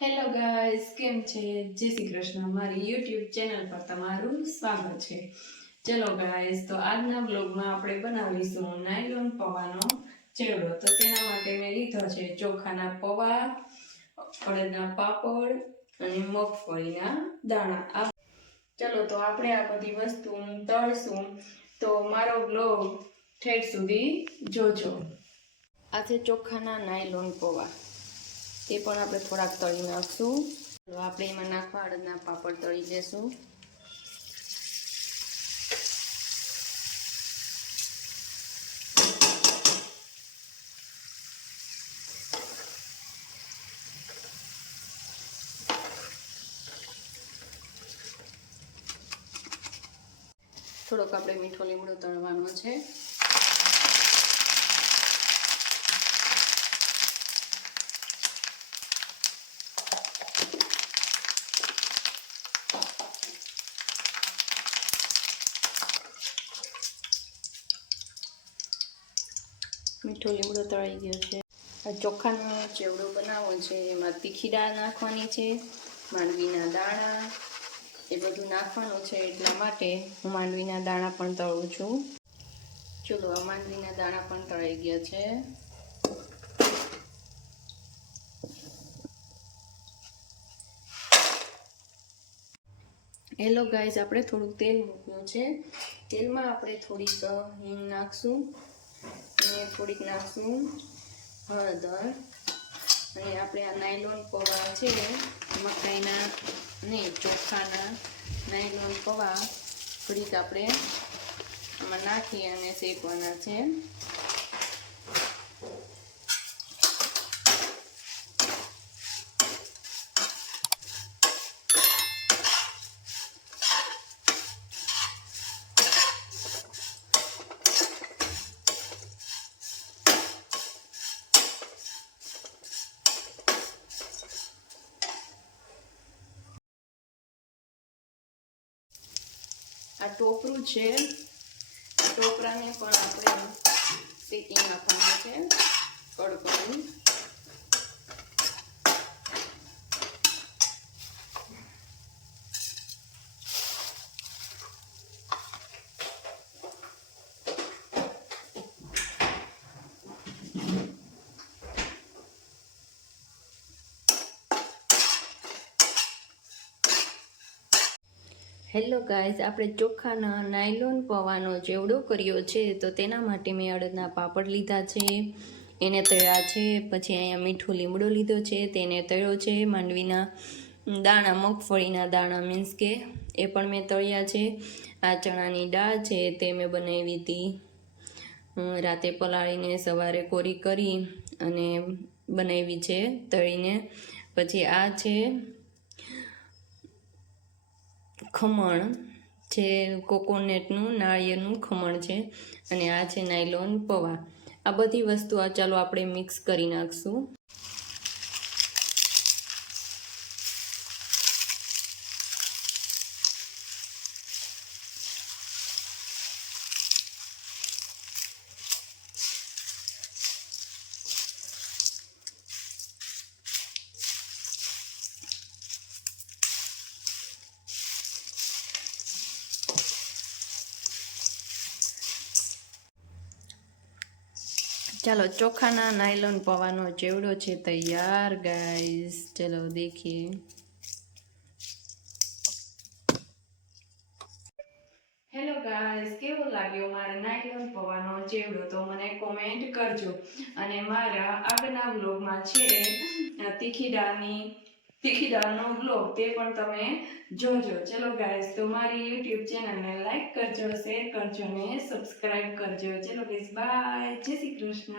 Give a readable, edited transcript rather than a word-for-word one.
Hello guys, કેમ છે? જય શ્રી કૃષ્ણ. મારી યુટ્યુબ ચેનલ પર તમારું સ્વાગત છે. ચલો ગાઈસ, તો આજના બ્લોગમાં આપણે બનાવીશું નાયલોન પૌવાનો ચેવડો. તો તેના માટે મેં લીધો છે ચોખાના પૌવા, અડદના પાપડ અને મગફળીના દાણા. ચલો તો આપણે આ બધી વસ્તુ તળશું, તો મારો બ્લોગ ઠેઠ સુધી જોજો. આ છે ચોખાના નાયલોન પૌવા. એ પણ આપણે થોડાક તળી નાખશું. આપણે એમાં નાખવા અડદના પાપડ તળી દેશું. થોડોક આપણે મીઠો લીમડો તળવાનો છે. મીઠો લીમડો તળાઈ ગયો છે. આ ચોખાનો ચેવડો બનાવવો છે. એમાં તીખી દાળ નાખવાની છે, માંડવીના દાણા, એ બધું નાખવાનું છે. એટલા માટે હું માંડવીના દાણા પણ તળું છું. ચલો, આ માંડવીના દાણા પણ તળાઈ ગયા છે. હેલો ગાઈઝ, આપણે થોડુંક તેલ મૂક્યું છે. તેલમાં આપણે થોડીક હિંગ નાખશું અને થોડીક નાખશું હળદર. અને આપણે આ નાયલોન પૌવા છે, મકાઈના નહીં ચોખાના નાયલોન પૌવા થોડીક આપણે આમાં નાખી અને શેકવાના છે. આ ટોપરું છે, આ ટોપરાને પણ આપણે શેકી નાખવાનું છે કડકડી. હેલો ગાઈઝ, આપણે ચોખાના નાયલોન પૌવાનો ચેવડો કર્યો છે. તો તેના માટે મેં અડદના પાપડ લીધા છે, એને તળ્યા છે. પછી અહીંયા મીઠો લીમડો લીધો છે, તેને તળ્યો છે. માંડવીના દાણા, મગફળીના દાણા મીન્સ કે એ પણ મેં તળ્યા છે. આ ચણાની દાળ છે, તે મેં બનાવી હતી રાતે પલાળીને સવારે કોરી કરી અને બનાવી છે તળીને. પછી આ છે ખમણ છે, કોકોનટનું નાળિયેરનું ખમણ છે. અને આ છે નાયલોન પૌવા. આ બધી વસ્તુ ચાલો આપણે મિક્સ કરી નાખશું. चलो, चोखाना नायलॉन पौવાનો ચેવડો છે તૈયાર ગાઈસ. ચલો દેખીએ. હેલો ગાઈસ, કેવો લાગ્યો મારા નાયલોન પૌવાનો ચેવડો? તો મને કોમેન્ટ કરજો. અને મારા આગળના બ્લોગમાં છે તીખી દાળનો બ્લોગ, તે પણ તમે જોજો. ચલો ગાઈસ, તો મારી યુટ્યુબ ચેનલને લાઈક કરજો, શેર કરજો અને સબસ્ક્રાઈબ કરજો. ચલો ગાઈસ, બાય. જય શ્રી કૃષ્ણ.